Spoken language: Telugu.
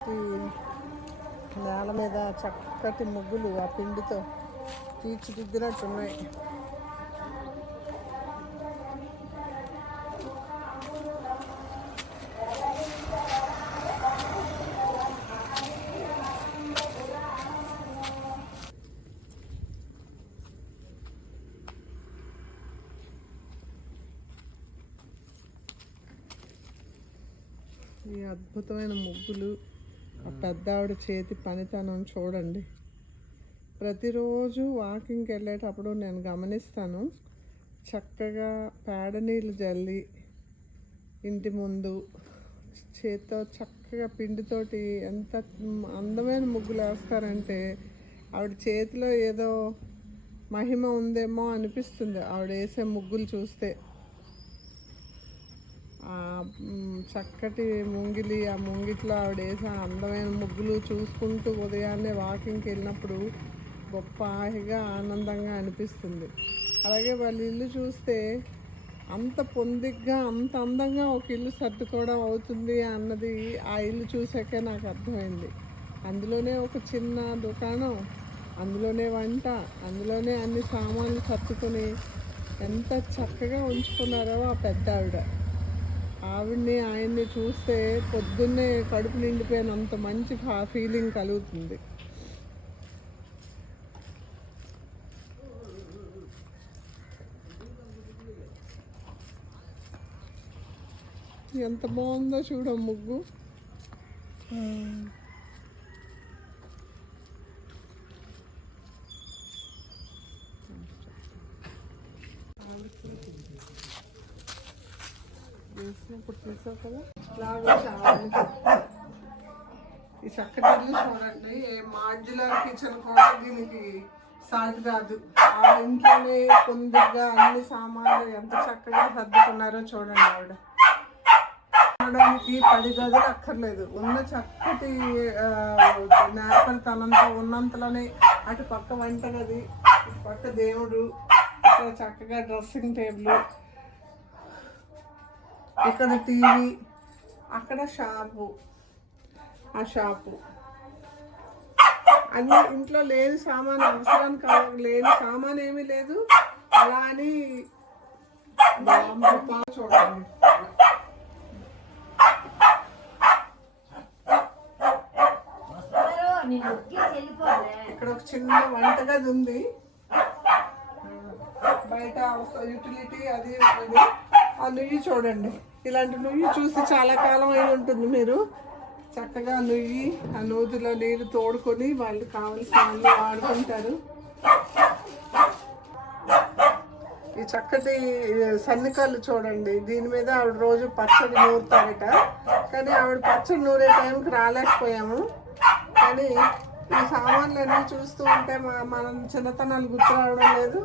నేల మీద చక్కటి ముగ్గులు ఆ పిండితో తీర్చిదిద్దినట్టున్నాయి. ఈ అద్భుతమైన ముగ్గులు, ఆ పెద్ద ఆవిడ చేతి పనితనం చూడండి. ప్రతిరోజు వాకింగ్కి వెళ్ళేటప్పుడు నేను గమనిస్తాను, చక్కగా పేడ నీళ్ళు జల్లి ఇంటి ముందు చేతితో చక్కగా పిండితోటి ఎంత అందమైన ముగ్గులు వేస్తారంటే ఆవిడ చేతిలో ఏదో మహిమ ఉందేమో అనిపిస్తుంది ఆవిడ వేసే ముగ్గులు చూస్తే. చక్కటి ముంగిలి, ఆ ముంగిట్లో ఆవిడ వేసే అందమైన ముగ్గులు చూసుకుంటూ ఉదయాన్నే వాకింగ్కి వెళ్ళినప్పుడు గొప్ప హాయిగా ఆనందంగా అనిపిస్తుంది. అలాగే వాళ్ళ ఇల్లు చూస్తే అంత పొందిగ్గా అంత అందంగా ఒక ఇల్లు సర్దుకోవడం అవుతుంది అన్నది ఆ ఇల్లు చూసాకే నాకు అర్థమైంది. అందులోనే ఒక చిన్న దుకాణం, అందులోనే వంట, అందులోనే అన్ని సామాన్లు సర్దుకొని ఎంత చక్కగా ఉంచుకున్నారో ఆ పెద్ద ఆవిడ్ని ఆయన్ని చూస్తే పొద్దున్నే కడుపు నిండిపోయినంత మంచి ఫీలింగ్ కలుగుతుంది. ఎంత బాగుందో చూడ ముగ్గు. వేసినప్పుడు తీసావు కదా ఇలాగా చాలా ఈ చక్కటి ఇల్లు చూడండి. మాడ్యులర్ కిచెన్ కూడా దీనికి సాల్ట్ కాదు. ఆ ఇంట్లోనే పొందిగా అన్ని సామాన్లు ఎంత చక్కగా సర్దుకున్నారో చూడండి. ఆవిడ కొనడానికి 10 గదులు అక్కర్లేదు. ఉన్న చక్కటి నేర్పరితనంతో ఉన్నంతలోనే అటు పక్క వంట గది, ఇటు పక్క దేవుడు, ఇక్కడ చక్కగా డ్రెస్సింగ్ టేబుల్, ఇక్కడ టీవీ, అక్కడ షాపు, ఆ షాపు అన్నీ ఇంట్లో లేని సామాన్, అవసరానికి లేని సామాన్ ఏమీ లేదు. అలా అని చూడండి. ఇక్కడ ఒక చిన్న వంటగది ఉంది, బయట యూటిలిటీ అది ఉంది. ఆ నుయ్యి చూడండి. ఇలాంటి నుయ్యి చూసి చాలా కాలం అయి ఉంటుంది. మీరు చక్కగా నుయ్యి, ఆ నూతిలో నీళ్ళు తోడుకొని వాళ్ళు కావలసిన వాళ్ళు వాడుకుంటారు. ఈ చక్కటి సన్నికళ్ళు చూడండి. దీని మీద ఆవిడ రోజు పచ్చడి నూరుతారట. కానీ ఆవిడ పచ్చడి నూరే టైంకి రాలేకపోయాము. కానీ ఈ సామాన్లన్నీ చూస్తూ ఉంటే మనం చిన్నతనాలు గుర్తు రావడం లేదు.